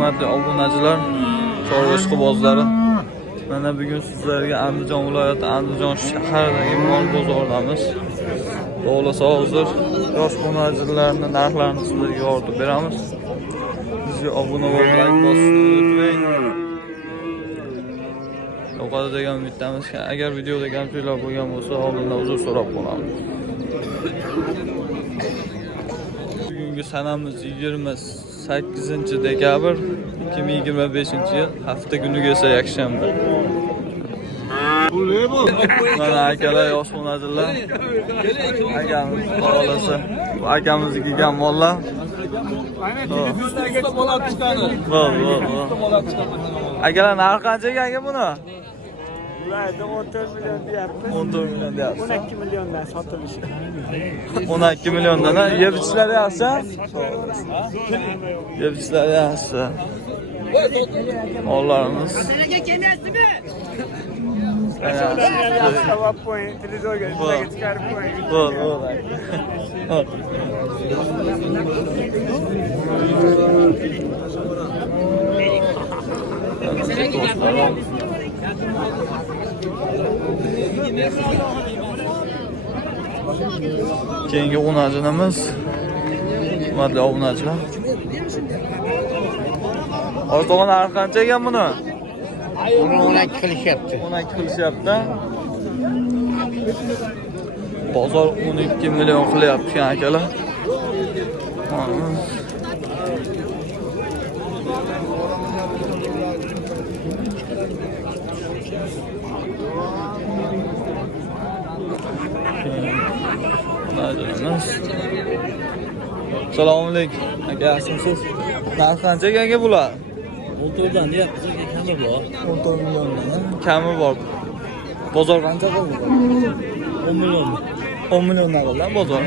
Hurmatli obunachilar, chorva bozlari. Mana bugun sizlarga Andijon viloyati Andijon shahridagi mol bozoridamiz. Xo'lasa hozir yosh obunachilarning narxlarini sizlarga yoritib beramiz. Bizga obuna bo'lib, like bosishni unutmang. Yo'qoda degan umiddamizki, agar videoda kamchiliklar bo'lgan bo'lsa, oldindan uzr so'rab qolamiz. Bugungi sanamiz 28-dekabr 2025-yil, hafta kuniga esa yakshanba. Mana akalar, yosh obunachilar. Akamiz xohlasa, akamizga kelgan mollar. Akalar narxi qancha ekan buni? Bularda 14 million deyapti. 14 million deyapti. 12 milliondan sotilishi. 12 milliondan. Yeb ichlari yaxshi? Yeb ichlari yaxshi. Mollarimiz. Savab qo'ying, televizorga chiqarib qo'ying. Keyingi obunachimiz, hurmatli obunachilar. O'rtog'on narxi qancha ekan buni? Buni 12 qilishyapti. 12 qilishyapti. Bozor 12 million qilyapti akalar. Assalomu alaykum. Aka, yaxshimisiz? Narxi qancha ekan bular? 14 dan deyapmiz, kami bor. 14 milliondan kami bor. Bozor qancha qildi? 10 million. 10 milliondan qildi bozor.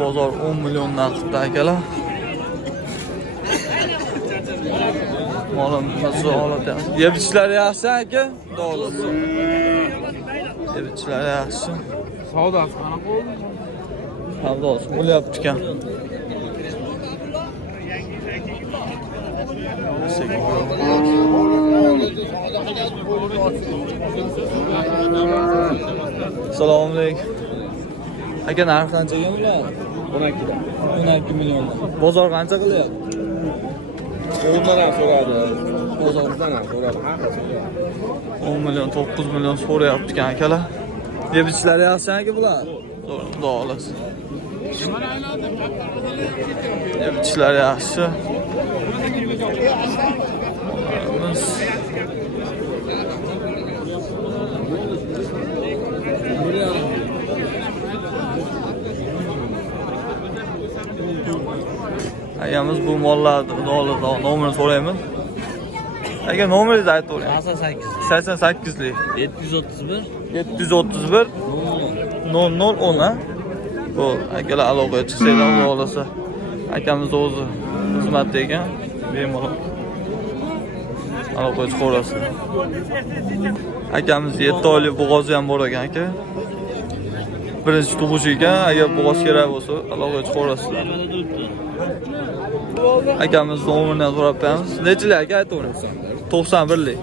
Bozor 10 milliondan qildi akalar. Molimiz holat yaxshi. Yeb ichlari yaxshi aka? To'g'risi. Yeb ichlari yaxshi. Savdosi qanaqa bo'ldi? Savdosi bo'lyapti ekan. Assalomu alaykum. Aka, narxi qancha ekan bular? 12 dan. 12 milliondan. Bozor qancha qilyapti? O'ndan so'radi. Bozordan so'radi. 10 million, 9 million so'rayapti ekan akalar. Yeb ichlari yaxshi aka bular? Xudo xolasa. Yeb ichlari yaxshi. Agamiz bu mollarni nomerini so'raymiz. Aka, nomeringizni aytib o'ring. 88 lik 731 731 0010 ha. Bu akalar aloqaga chiqsanglar, Xudo xolasa. Akamiz o'zi xizmatda ekan, bemalol aloqaga chiqaverasizlar. Akamiz 7 oylik bo'g'ozi ham bor ekan aka. Birinchi tug'ish ekan, agar bo'g'oz kerak bo'lsa, aloqaga chiqaverasizlar. Akamiz nomerini so'rab qo'yamiz. Nechilik aka, aytavering. 91 lik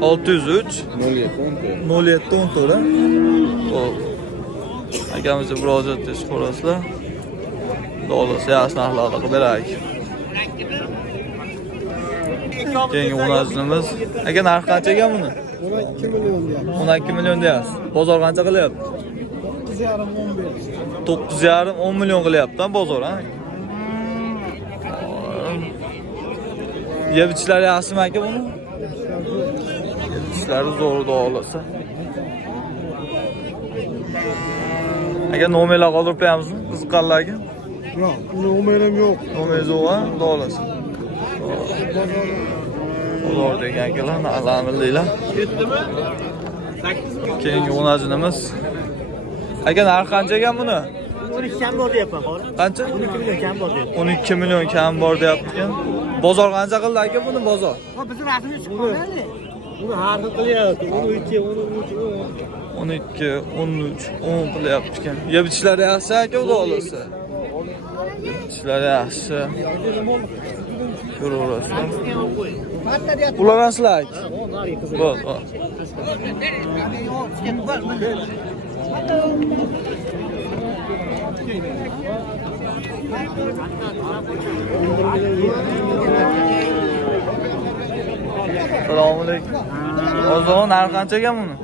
603 0714 Xo'p. Akamizga murojaat qilib ko'rasizlar. Xudo yaxshi narxlarda qilib beraylik. Keyingi obunachilarimiz. Aka, narxi qancha ekan buni? 12 million deyapti. 12 million deyapsiz. Bozor qancha qilyapti? 9,5 10 million qilyapti bozor, ha? Yeb ichlari yaxshimi aka buni? Yeb ichlari zo'r, xudo xolasa. Aka, nomerlar qoldirib qo'yamizmi? Qiziqqanlarga? Yo'q, nomerim yo'q. Nomeringiz yo'q, ha? Xudo xolasa. Bozor degan akalar, alhamdulillah. Ketdimi? Keyingi obunachilarimiz. Aka, narxi qancha ekan buni? 12 kam bor deyapman, qori. Qancha? 12 million kam bor deyapti. 12 million kam bor deyapti. Bozor qancha qildi aka buni bozor? Ha, biz rasmiy chiqqanlar. Uni har xil qilyapti. 12, 12, 13, 10 qilyapti ekan. Yeb ichlari yaxshi aka, xudo xolasa. Yeb ichlari yaxshi. Ko'raverasizlar. Ular aslan. Bo'l. Assalomu alaykum. Bozor narxi qanchaga buni?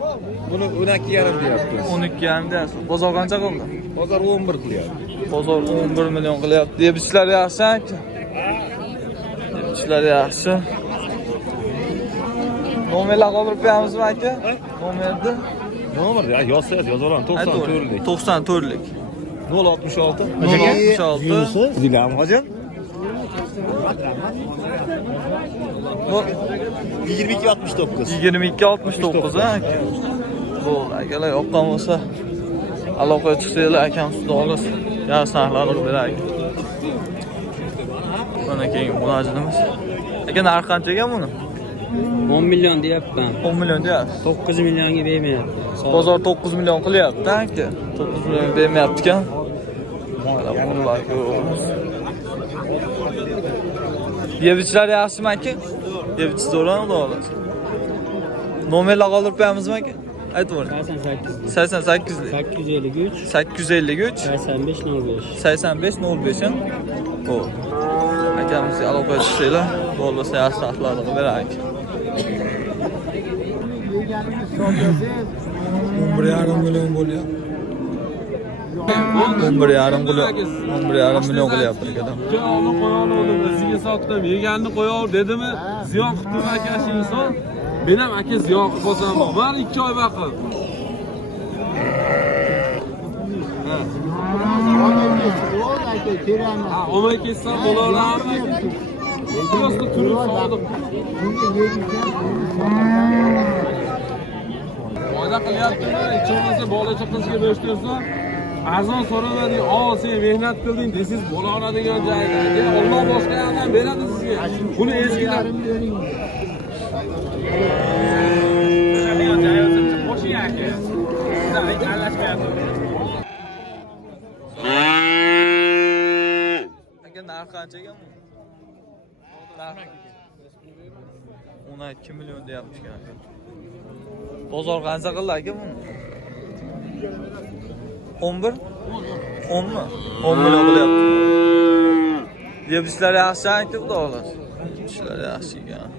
Buni 12,5 deyapmiz. 12,5 deyapsiz. Bozor qancha qildi? Bozor 11 qilyapti. Bozor 11 million qilyapti. Deb ishlar yaxshi aka. İşler yaxshi. Nomerlar qoldirib qo'yamizmi aka? Nomerni? Nomer ya yozaman 94lik. 94lik. 066. 066. Dilam hojam. 2269. 2269 ha aka. Bo'ldi akalar yoqqan bo'lsa aloqaga chiqsanglar akam sutni olasiz. Yaxshi narxlarni beray. Mana keyin munosabatimiz. Aka narxi qanchaga buni? 10 million deyapman. 10 million deyapsiz. 9 millionga bermayapti. Bozor 9 million qilyapti aka. 9 million bermayapti ekan. Yevichlar yaxshimi aka? Yevich zo'rami olasiz? Nomerlar qoldirib qo'yamizmi aka? Aytavering. 88. 88lik. 853. 853 85 05. 85 05. Bo'ldi. Akamizga aloqaga chiqsanglar, bo'lmasa yaxshi narxlarni qilib beray. 11,5 million bo'lyapti. 11,5 million qilyapti akadan. Javobi qo'yolmadim, sizga sotdim. Yeganni qo'yaver dedimi? Ziyon qildim aka shu inson. Men ham aka ziyon qilib bosaman. Men 2 oy vaqt. Ha, olmay ketsam bo'laverarmi? Просто turib soldim. Foyda qilyaptimi? Ichimizda bola chaqasiga berishtirsan, arzon so'ramading, sen mehnat qilding, desiz bo'laveradigan joyda. Alloh boshqa yoqdan beradi sizga. Buni eskilar Aka narxi qanchaga bu? 12 million deyapti aka. Bozor qancha qildi aka buni? 11? 10mi? 10 million qilyapti. Deb ishlar yaxshi aka, xudo xohlasa. Ishlar yaxshi ekan.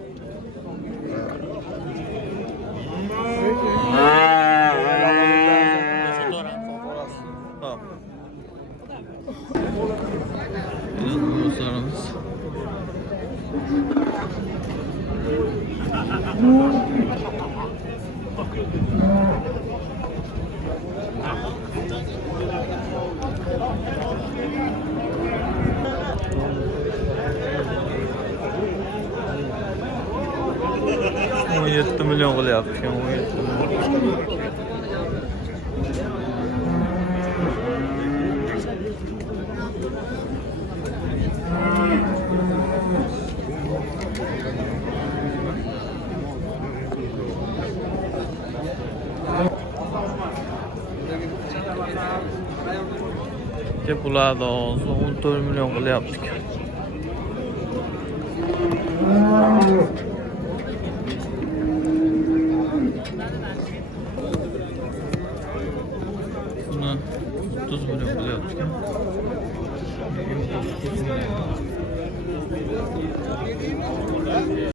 Dostlarımız. $17 milyon qilyapti ekan, 17 milyon. Bularda 14 milyon qilyapti ekan. Buni 30 milyon qilyapti ekan.